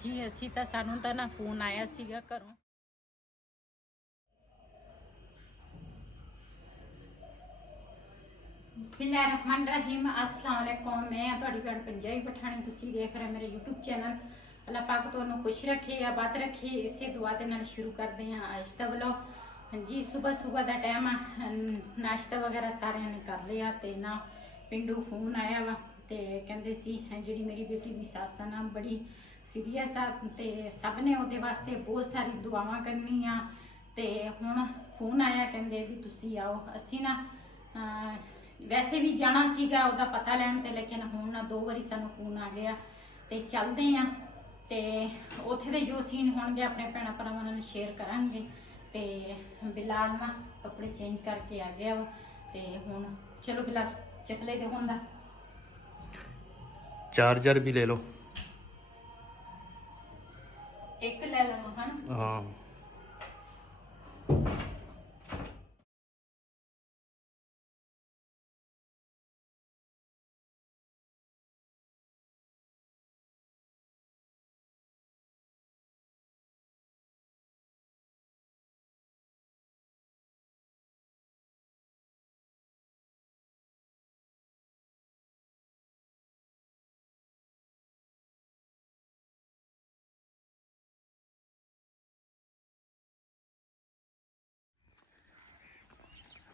ਜੀ ਅਸੀਂ ਤਾਂ ਸਾਨੂੰ ਤਾਂ ਨਾ ਫੋਨ ਆਇਆ ਸੀਗਾ ਘਰੋਂ। बिस्मिल्लाहिर्रहमानिर्रहीम अस्सलाम वालेकुम। मैं ਤੁਹਾਡੀ ਭੈਣ ਪੰਜਾਬੀ ਪਠਾਣੀ, ਤੁਸੀਂ ਦੇਖ ਰਹੇ ਮੇਰੇ YouTube ਚੈਨਲ। ਅੱਲਾਹ ਪਾਕ ਤੁਹਾਨੂੰ ਖੁਸ਼ ਰੱਖੇ, ਆਬਾਦ ਰੱਖੇ, ਇਸੇ ਦੁਆ ਦੇ ਨਾਲ ਸ਼ੁਰੂ ਕਰਦੇ ਹਾਂ ਅੱਜ ਦਾ ਵਲੌਗ। ਹਾਂਜੀ ਸਵੇਰ ਦਾ ਟਾਈਮ ਆ, ਨਾਸ਼ਤਾ ਵਗੈਰਾ ਸਾਰਿਆਂ ਨੇ ਕਰ ਲਿਆ ਤੇ ਨਾ ਪਿੰਡੂ ਫੋਨ ਆਇਆ ਵਾ ਤੇ ਕਹਿੰਦੇ ਸੀ ਜਿਹੜੀ ਮੇਰੀ ਬੇਟੀ ਦੀ ਸੱਸ ਆ ਨਾ ਬੜੀ ਸੀਰੀਅਸ ਆ ਤੇ ਸਭ ਨੇ ਉਹਦੇ ਵਾਸਤੇ ਬਹੁਤ ਸਾਰੀ ਦੁਆਵਾਂ ਕਰਨੀਆਂ। ਤੇ ਹੁਣ ਫੋਨ ਆਇਆ ਕਹਿੰਦੇ ਵੀ ਤੁਸੀਂ ਆਓ। ਅਸੀਂ ਨਾ ਵੈਸੇ ਵੀ ਜਾਣਾ ਸੀਗਾ ਉਹਦਾ ਪਤਾ ਲੈਣ ਤੇ, ਲੇਕਿਨ ਹੁਣ ਨਾ 2 ਵਾਰੀ ਸਾਨੂੰ ਫੋਨ ਆ ਗਿਆ ਤੇ ਚੱਲਦੇ ਆ ਤੇ ਉੱਥੇ ਦੇ ਜੋ ਸੀਨ ਹੋਣਗੇ ਆਪਣੇ ਭੈਣਾਂ ਭਰਾਵਾਂ ਨਾਲ ਸ਼ੇਅਰ ਕਰਾਂਗੇ। ਤੇ ਬਿਲਾਲ ਨਾ ਕੱਪੜੇ ਚੇਂਜ ਕਰਕੇ ਆ ਗਿਆ ਵਾ ਤੇ ਹੁਣ ਚਲੋ ਬਿਲਾਲ ਚੱਪਲੇ ਦੇ ਹੁੰਦਾ ਚਾਰਜਰ ਵੀ ਲੈ ਲਓ, ਇੱਕ ਲੈ ਲਵਾਂ ਹਨ। ਹਾਂ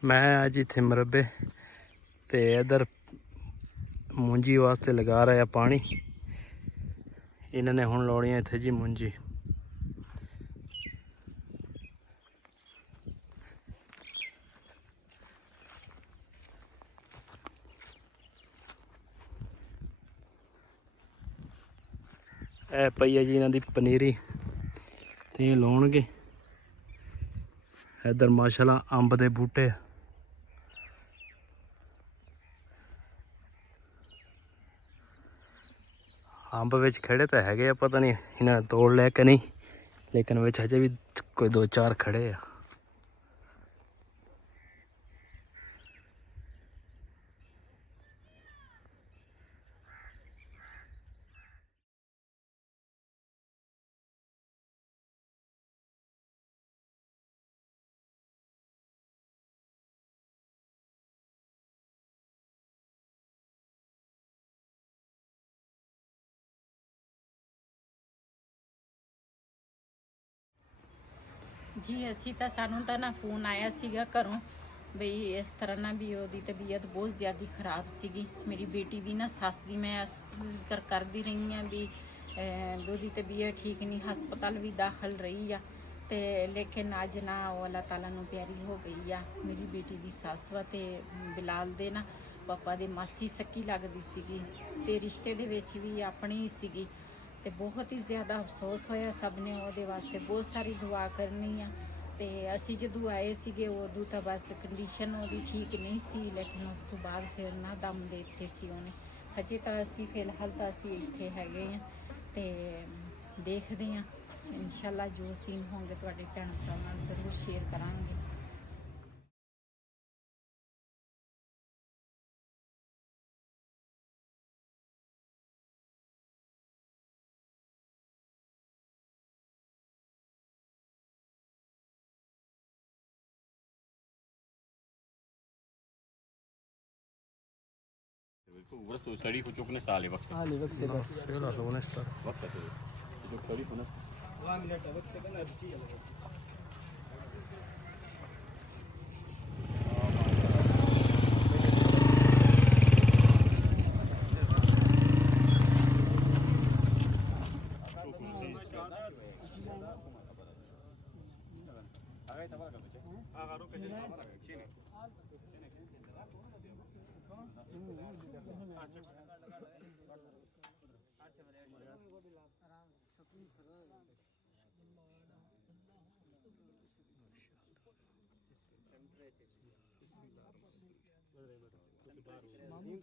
मैं अज इत्थे मरबे ते इधर मुंजी वास्ते लगा रहा पानी। इन्होंने हुण लाउणी इत्थे जी मुंजी। ए पई है जी इन्हां दी पनीरी ते लाउणगे। इधर माशाल्लाह अंब दे बूटे, अंब विच खड़े तो है, पता नहीं इन्हें तोड़ लिया कि नहीं, लेकिन विच अजे भी कोई 2-4 खड़े आ। ਜੀ ਅਸੀਂ ਤਾਂ ਸਾਨੂੰ ਤਾਂ ਨਾ ਫੋਨ ਆਇਆ ਸੀਗਾ ਘਰੋਂ ਬਈ ਇਸ ਤਰ੍ਹਾਂ ਨਾ ਵੀ ਉਹਦੀ ਤਬੀਅਤ ਬਹੁਤ ਜ਼ਿਆਦਾ ਖਰਾਬ ਸੀਗੀ। ਮੇਰੀ ਬੇਟੀ ਦੀ ਨਾ ਸੱਸ ਦੀ ਮੈਂ ਜ਼ਿਕਰ ਕਰਦੀ ਰਹੀ ਹਾਂ ਵੀ ਉਹਦੀ ਤਬੀਅਤ ਠੀਕ ਨਹੀਂ, ਹਸਪਤਾਲ ਵੀ ਦਾਖਲ ਰਹੀ ਆ ਤੇ ਲੇਕਿਨ ਅੱਜ ਨਾ ਉਹ ਅੱਲਾਹ ਤਾਲਾ ਨੂੰ ਪਿਆਰੀ ਹੋ ਗਈ ਆ। ਮੇਰੀ ਬੇਟੀ ਦੀ ਸੱਸ ਵਾ ਤੇ ਬਿਲਾਲ ਦੇ ਨਾ ਪਾਪਾ ਦੇ ਮਾਸੀ ਸੱਕੀ ਲੱਗਦੀ ਸੀਗੀ ਤੇ ਰਿਸ਼ਤੇ ਦੇ ਵਿੱਚ ਵੀ ਆਪਣੀ ਹੀ ਸੀਗੀ ਤੇ ਬਹੁਤ ਹੀ ਜ਼ਿਆਦਾ ਅਫਸੋਸ ਹੋਇਆ। ਸਭ ਨੇ ਉਹਦੇ ਵਾਸਤੇ ਬਹੁਤ ਸਾਰੀ ਦੁਆ ਕਰਨੀ ਆ ਤੇ ਅਸੀਂ ਜਦੋਂ ਆਏ ਸੀਗੇ ਉਦੋਂ ਤਾਂ ਬਸ ਕੰਡੀਸ਼ਨ ਉਹਦੀ ਠੀਕ ਨਹੀਂ ਸੀ, ਲੇਕਿਨ ਉਸ ਤੋਂ ਬਾਅਦ ਫਿਰ ਨਾ ਦਮ ਦੇ ਦਿੱਤੇ ਸੀ ਉਹਨੇ। ਹਜੇ ਤਾਂ ਅਸੀਂ ਫਿਲਹਾਲ ਤਾਂ ਅਸੀਂ ਇੱਥੇ ਹੈਗੇ ਆ ਤੇ ਦੇਖਦੇ ਹਾਂ ਇਨਸ਼ਾਅੱਲਾ ਜੋ ਸੀਨ ਹੋਣਗੇ ਤੁਹਾਡੇ ਭੈਣ ਭਰਾਵਾਂ ਨਾਲ ਜ਼ਰੂਰ ਸ਼ੇਅਰ ਕਰਾਂਗੇ। Vrstu sării cu ciocne sale, văd. Ali văd se bas. Pela luna sta. Văd că te. Ciocne sării până. One minute, văd se când arci.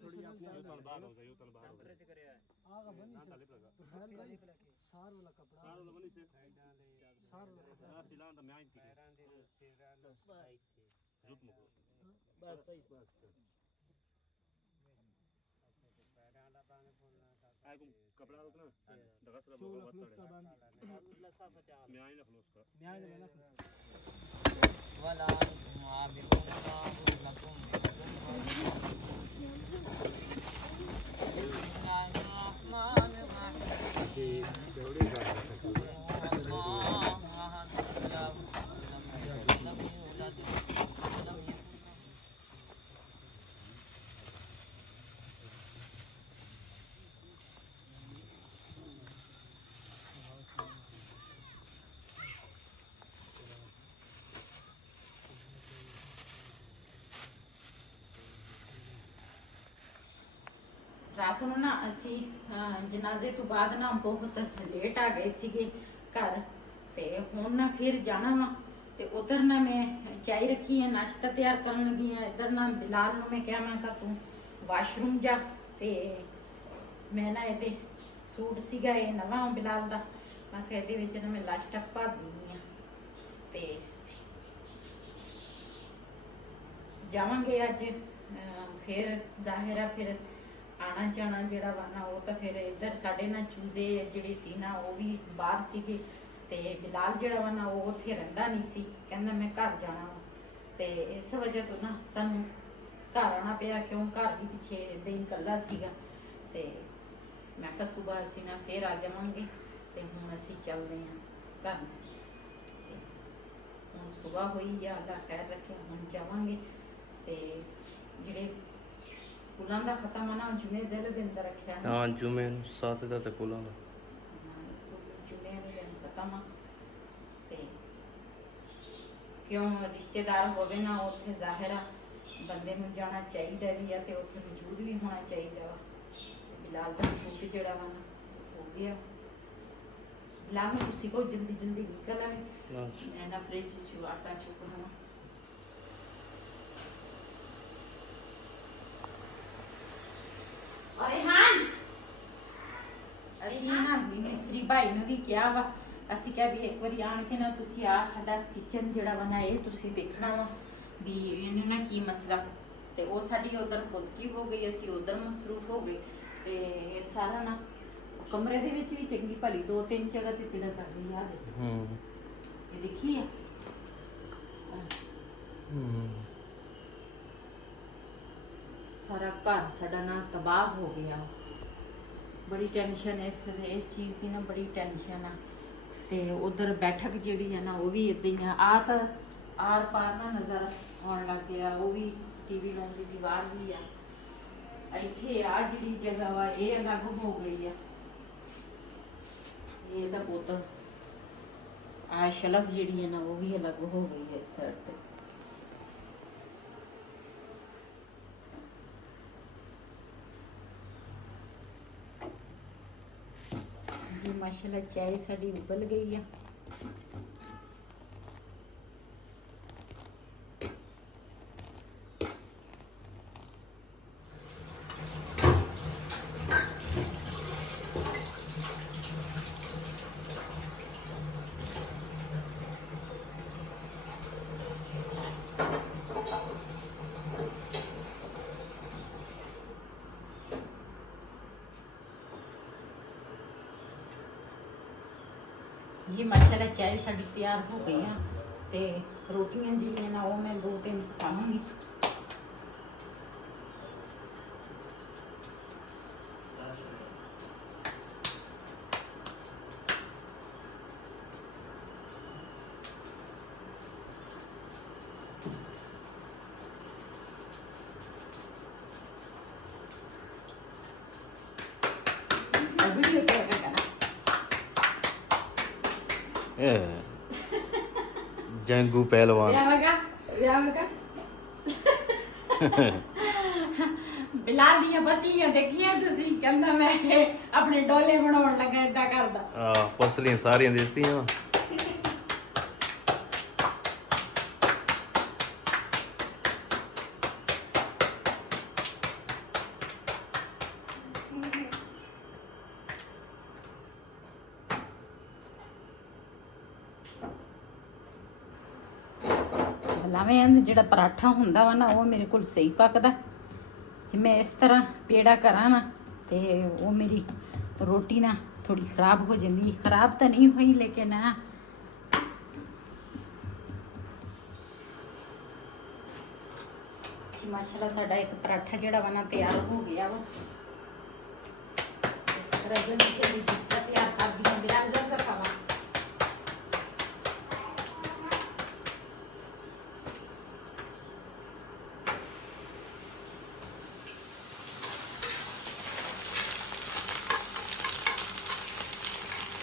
थोड़ी अपने तलबार हो गई तलबार हो गई आगा बनी से तो खैर गई सार वाला कपड़ा सार वाला बनी से सार वाला कपड़ा सिलान तो मैं आई थी जुत मुको बस सही बस कपड़ा उतना दगा से लगा उसका बंद म्याई ना फ्लोस का म्याई ना फ्लोस वला ਰਾਤ ਨੂੰ ਨਾ ਅਸੀਂ ਜਨਾਜ਼ੇ ਤੋਂ ਬਾਅਦ ਨਾ ਬਹੁਤ ਲੇਟ ਆ ਗਏ ਸੀਗੇ ਘਰ ਤੇ ਹੁਣ ਨਾ ਫਿਰ ਜਾਣਾ ਵਾ ਤੇ ਉਧਰ ਨਾ ਮੈਂ ਚਾਹ ਰੱਖੀ ਹੈ ਨਾਸ਼ਤਾ ਤਿਆਰ ਕਰਨ ਲੱਗੀ ਆ ਇੱਧਰ ਨਾ ਬਿਲਾਲ ਨੂੰ ਮੈਂ ਕਿਹਾ ਮੈਂ ਕਿ ਤੂੰ ਵਾਸ਼ਰੂਮ ਜਾ ਤੇ ਮੈਂ ਨਾ ਇਹਦੇ ਸੂਟ ਸੀਗਾ ਇਹ ਨਵਾਂ ਬਿਲਾਲ ਦਾ ਮੈਂ ਕਿਹਾ ਇਹਦੇ ਵਿੱਚ ਨਾ ਮੈਂ ਲਾਸਟਕ ਪਾ ਦਿੰਦੀ ਆ ਤੇ ਜਾਵਾਂਗੇ ਅੱਜ ਫਿਰ ਜ਼ਾਹਿਰਾ ਫਿਰ ਆਣਾ ਜਾਣਾ ਜਿਹੜਾ ਵਾ ਨਾ ਉਹ ਤਾਂ ਫਿਰ ਇੱਧਰ ਸਾਡੇ ਨਾਲ ਚੂਜ਼ੇ ਜਿਹੜੇ ਸੀ ਨਾ ਉਹ ਵੀ ਬਾਹਰ ਸੀਗੇ ਤੇ ਬਿਲਾਲ ਜਿਹੜਾ ਵਾ ਨਾ ਉਹ ਉੱਥੇ ਰਹਿੰਦਾ ਨਹੀਂ ਸੀ ਕਹਿੰਦਾ ਮੈਂ ਘਰ ਜਾਣਾ ਵਾ ਤੇ ਇਸ ਵਜ੍ਹਾ ਤੋਂ ਨਾ ਸਾਨੂੰ ਘਰ ਆਣਾ ਪਿਆ ਕਿਉਂ ਘਰ ਵੀ ਪਿੱਛੇ ਦਿਨ ਇਕੱਲਾ ਸੀਗਾ ਤੇ ਮੈਂ ਕਿਹਾ ਸਵੇਰ ਅਸੀਂ ਨਾ ਫਿਰ ਆ ਜਾਵਾਂਗੇ ਤੇ ਹੁਣ ਅਸੀਂ ਚੱਲਦੇ ਹਾਂ ਘਰ ਨੂੰ ਤੇ ਹੁਣ ਸਵੇਰ ਹੋਈ ਜਾਂ ਅੱਲਾ ਖੈਰ ਰੱਖੇ ਹੁਣ ਜਾਵਾਂਗੇ ਤੇ ਜਿਹੜੇ ਕੁਲਾਂ ਦਾ ਖਤਮ ਆ ਨਾ ਜੁਮੇ ਦਿਲ ਦੇ ਅੰਦਰ ਰੱਖਿਆ ਨਾ ਹਾਂ ਜੁਮੇ ਨੂੰ 7 ਦਾ ਤੇ ਕੁਲਾਂ ਦਾ ਜੁਮੇ ਨੂੰ ਦਿਨ ਖਤਮ ਆ ਤੇ ਕਿਉਂ ਰਿਸ਼ਤੇਦਾਰ ਹੋਵੇ ਨਾ ਉੱਥੇ ਜ਼ਾਹਿਰਾ ਬੰਦੇ ਨੂੰ ਜਾਣਾ ਚਾਹੀਦਾ ਵੀ ਆ ਤੇ ਉੱਥੇ ਮੌਜੂਦ ਵੀ ਹੋਣਾ ਚਾਹੀਦਾ ਵਾ ਬਿਲਾਲ ਦਾ ਸੂਟ ਜਿਹੜਾ ਵਾ ਨਾ ਹੋ ਗਿਆ ਬਿਲਾਲ ਨੂੰ ਤੁਸੀਂ ਕੋ ਜਲਦੀ ਜਲਦੀ ਨਿਕਲ ਆਵੇ ਮੈਂ ਨਾ ਫ੍ਰਿਜ ਚ ਆਟਾ ਚੁੱਕਣਾ ਰਿਹਾਨ ਅਸੀਂ ਨਾ ਮਿਸਤਰੀ ਭਾਈ ਨੂੰ ਵੀ ਕਿਹਾ ਵਾ ਅਸੀਂ ਕਿਹਾ ਵੀ ਇੱਕ ਵਾਰੀ ਆਣ ਕੇ ਨਾ ਤੁਸੀਂ ਆ ਸਾਡਾ ਕਿਚਨ ਜਿਹੜਾ ਵਾ ਨਾ ਇਹ ਤੁਸੀਂ ਦੇਖਣਾ ਵਾ ਵੀ ਇਹਨੂੰ ਨਾ ਕੀ ਮਸਲਾ ਤੇ ਉਹ ਸਾਡੀ ਉਧਰ ਖੁਦਕੀ ਹੋ ਗਈ ਅਸੀਂ ਉਧਰ ਮਸਰੂਫ ਹੋ ਗਏ ਤੇ ਇਹ ਸਾਰਾ ਨਾ ਕਮਰੇ ਦੇ ਵਿੱਚ ਵੀ ਚੰਗੀ ਭਲੀ 2-3 ਜਗ੍ਹਾ ਤੇ ਤਿੜਕ ਕਰ ਰਹੀ ਆ ਇਹ ਦੇਖੀ ਆ ਸਾਰਾ ਘਰ ਸਾਡਾ ਨਾ ਤਬਾਹ ਹੋ ਗਿਆ ਬੜੀ ਟੈਨਸ਼ਨ ਇਸ ਚੀਜ਼ ਦੀ ਨਾ ਬੜੀ ਟੈਨਸ਼ਨ ਆ ਤੇ ਉਧਰ ਬੈਠਕ ਜਿਹੜੀ ਆ ਨਾ ਉਹ ਵੀ ਇਦਾਂ ਹੀ ਆ ਤਾਂ ਆਰ ਪਾਰ ਨਾ ਨਜ਼ਰ ਆਉਣ ਲੱਗ ਗਿਆ ਉਹ ਵੀ ਟੀਵੀ ਲਾਉਣ ਦੀ ਦੀਵਾਰ ਵੀ ਆ ਇੱਥੇ ਆ ਜਿਹੜੀ ਜਗ੍ਹਾ ਵਾ ਇਹ ਅਲੱਗ ਹੋ ਗਈ ਆ ਇਹ ਤਾਂ ਬਹੁਤ ਆ ਸ਼ਲਫ ਜਿਹੜੀ ਹੈ ਨਾ ਉਹ ਵੀ ਅਲੱਗ ਹੋ ਗਈ ਹੈ ਇਸ ਸਾਈਡ ਤੇ ਜੀ ਮਾਸ਼ਾਅੱਲਾ ਚਾय ਸਾਡੀ ਉਬਲ ਗਈ ਆ जी माशाल्लाह चाय साड़ी तैयार हो गई है ते रोटियां जिहड़ियां ना वो मैं 2-3 पकाऊंगी वीडियो क्या करना ਜੰਗੂ ਪਹਿਲਵਾਨ ਬਿਲਾਲ ਦੀਆਂ ਬਸੀਆਂ ਦੇਖੀਆਂ ਤੁਸੀਂ ਕਹਿੰਦਾ ਮੈਂ ਆਪਣੇ ਡੋਲੇ ਬਣਾਉਣ ਲੱਗਾ ਏਦਾਂ ਕਰਦਾ ਆ ਪਸਲੀਆਂ ਸਾਰੀਆਂ ਦਿਸਦੀਆਂ ਲਾਵੇਂ ਜਿਹੜਾ ਪਰਾਠਾ ਹੁੰਦਾ ਵਾ ਨਾ ਉਹ ਮੇਰੇ ਕੋਲ ਸਹੀ ਪੱਕਦਾ ਜੇ ਮੈਂ ਇਸ ਤਰ੍ਹਾਂ ਪੇੜਾ ਕਰਾਂ ਨਾ ਤੇ ਉਹ ਮੇਰੀ रोटी ना थोड़ी खराब हो जाती, खराब तो नहीं हुई लेकिन माशाल्लाह साडा एक पराठा जड़ा बना तैयार हो गया वा। इस तरह जो नीचे भी दूसरा तैयार कर दिया बिलाल जरा सा खावा।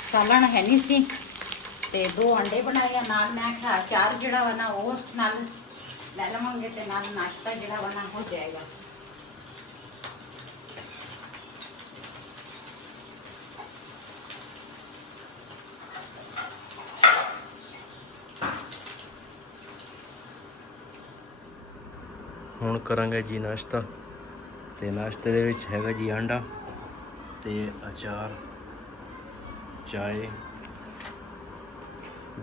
सालन है नहीं सी ते 2 अंडे बनाए नाल मैं खा चार जड़ा बना वो नाल ले लवांगे ते नाल नाश्ता जड़ा बना हो जाएगा। ਹੁਣ ਕਰਾਂਗੇ ਜੀ ਨਾਸ਼ਤਾ ਤੇ ਨਾਸ਼ਤੇ ਦੇ ਵਿੱਚ ਹੈਗਾ ਜੀ ਆਂਡਾ ਤੇ ਅਚਾਰ ਚਾय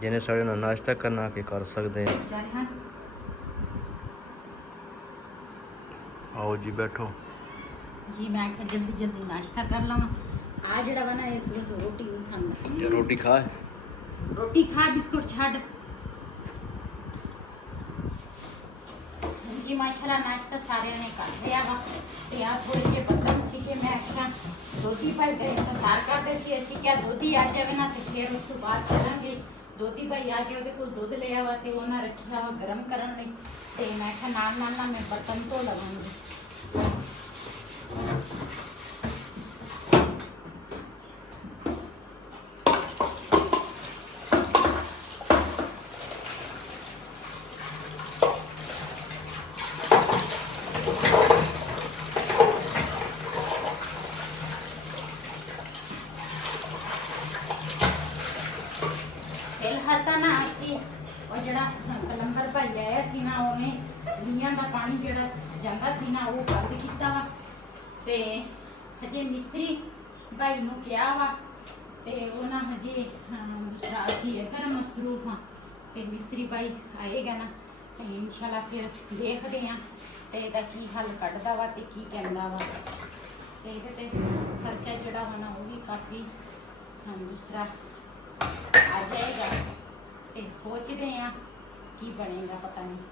ਜਿਹਨੇ ਸਾਡੇ ਨਾਲ ਨਾਸ਼ਤਾ ਕਰਨਾ ਕੇ ਕਰ ਸਕਦੇ ਆ। आओ जी बैठो जी मैं आख्या जल्दी जल्दी नाश्ता कर लवा। आ जड़ा बना है सुबह सो रोटी नहीं खांदा। ये रोटी खा रोटी खा बिस्कुट छाड़। जी माशाल्लाह नाश्ता सारे ने कर लिया वा ते आ थोड़े जे बर्तन सी के मैं आख्या दोधी भाई का इंतजार करते सी ऐसी क्या दोधी आ जावे ना ते फिर उस तो बाद चलांगे। दोधी भाई आ गए ओदे कोल दूध ले आवा ते ओना रखिया वा गरम करन लई ते मैं आख्या नाल नाल ना मैं बर्तन धो लवांगी। फिलहाल तो ना असी और जड़ा प्लंबर भाई आया सी ना उन्हें नींह का पानी जड़ा जाता सी ना वो बंद किया वा ते हजे मिस्त्री भाई नूं कहा वा ते वो ना हजे दूसरा असी इधर मसरूफ हाँ ते मिस्त्री भाई आएगा ना ते इंशाल्लाह फिर देखते हैं ते इहदा की हल कढ़दा वा ते की कहंदा वा ते इहदे ते खर्चा जड़ा वा ना वो भी काफ़ी दूसरा आ जाएगा ते सोचते हैं की बनेगा पता नहीं।